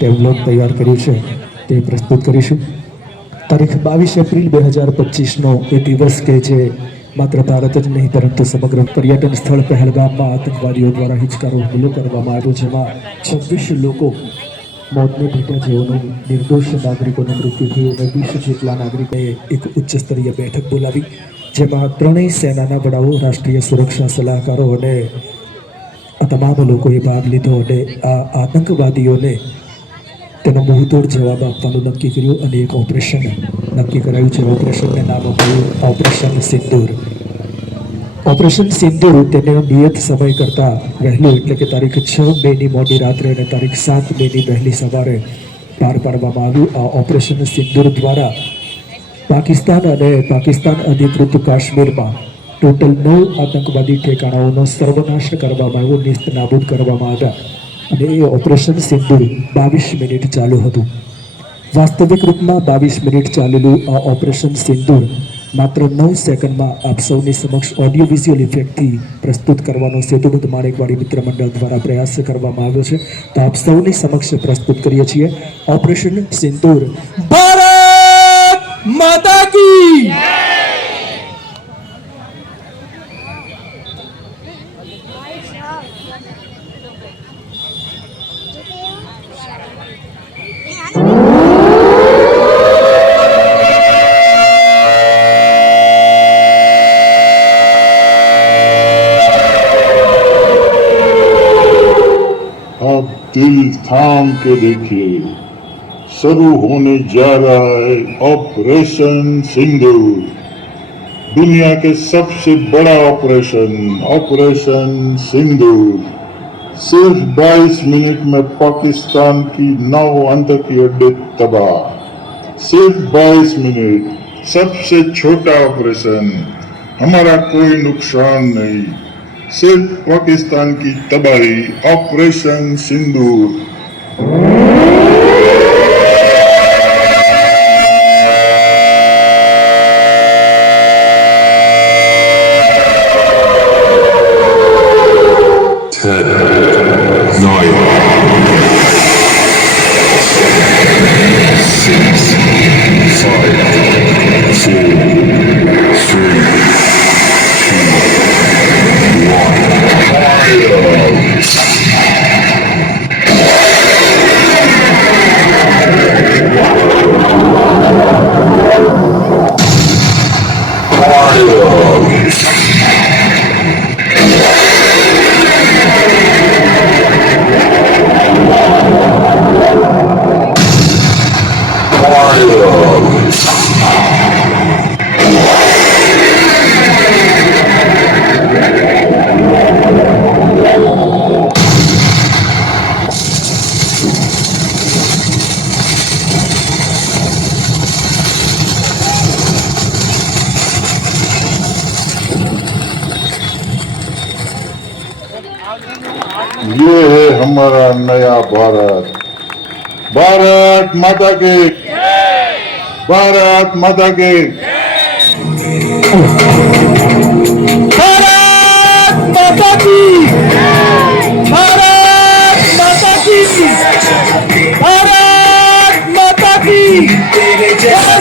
ટેવલોગ તૈયાર કર્યું છે, તે પ્રસ્તુત કરીશું. તારીખ બાવીસ એપ્રિલ બે હજાર પચીસનો એ દિવસ કે જે માત્ર ભારત જ નહીં, પરંતુ સમગ્ર પર્યટન સ્થળ પહેલગામમાં આતંકવાદીઓ દ્વારા હિચકારો, હુમલો કરવામાં આવ્યો, જેમાં છવ્વીસ લોકો મોતને ભેટ્યા જેઓનું નિર્દોષ નાગરિકોનું મૃત્યુ થયું અને વીસ જેટલા નાગરિકોએ એક ઉચ્ચ સ્તરીય બેઠક બોલાવી, જેમાં ત્રણેય સેનાના વડાઓ, રાષ્ટ્રીય સુરક્ષા સલાહકારો અને આ તમામ લોકોએ ભાગ લીધો અને આ આતંકવાદીઓને તેનો મોહતોડ જવાબ આપવાનું નક્કી કર્યું અને એક ઓપરેશન નક્કી કરાયું છે. ઓપરેશનને નામ અપાયું ઓપરેશન સિંદૂર. ઓપરેશન સિંદૂર તેનો નિયત સમય કરતાં વહેલું, એટલે કે તારીખ છ મેની મોડી રાત્રે અને તારીખ સાત મેની વહેલી સવારે પાર પાડવામાં આવ્યું. આ ઓપરેશન સિંદૂર દ્વારા પાકિસ્તાન અને પાકિસ્તાન અધિકૃત કાશ્મીરમાં ટોટલ નવ આતંકવાદી ઠેકાણાઓનો સર્વનાશ કરવામાં આવ્યો, નિસ્ત નાબૂદ કરવામાં આવ્યા. ને એ ઓપરેશન સિંદૂર બાવીસ મિનિટ ચાલ્યું હતું. વાસ્તવિક રૂપમાં બાવીસ મિનિટ ચાલેલું આ ઓપરેશન સિંદૂર માત્ર નવ સેકન્ડમાં આપ સૌની સમક્ષ ઓડિયો વિઝ્યુઅલ ઇફેક્ટથી પ્રસ્તુત કરવાનો સેતુબદ્ધ માણેકવાડી મિત્ર મંડળ દ્વારા પ્રયાસ કરવામાં આવ્યો છે. તો આપ સૌની સમક્ષ પ્રસ્તુત કરીએ છીએ ઓપરેશન સિંદૂર ભારત માતા કી! दिल थाम के देखिए। शुरू होने जा रहा है ऑपरेशन सिंदूर। दुनिया के सबसे बड़ा ऑपरेशन ऑपरेशन सिंदूर। सिर्फ़ 22 मिनट में पाकिस्तान की नौ आतंकी अड्डे तबाह। सिर्फ़ 22 मिनट, सबसे छोटा ऑपरेशन। हमारा कोई नुकसान नहीं। सिर्फ पाकिस्तान की तबाही ऑपरेशन सिंदूर Battle. ये है हमारा नया भारत भारत माता के भारत माता के भारत माता की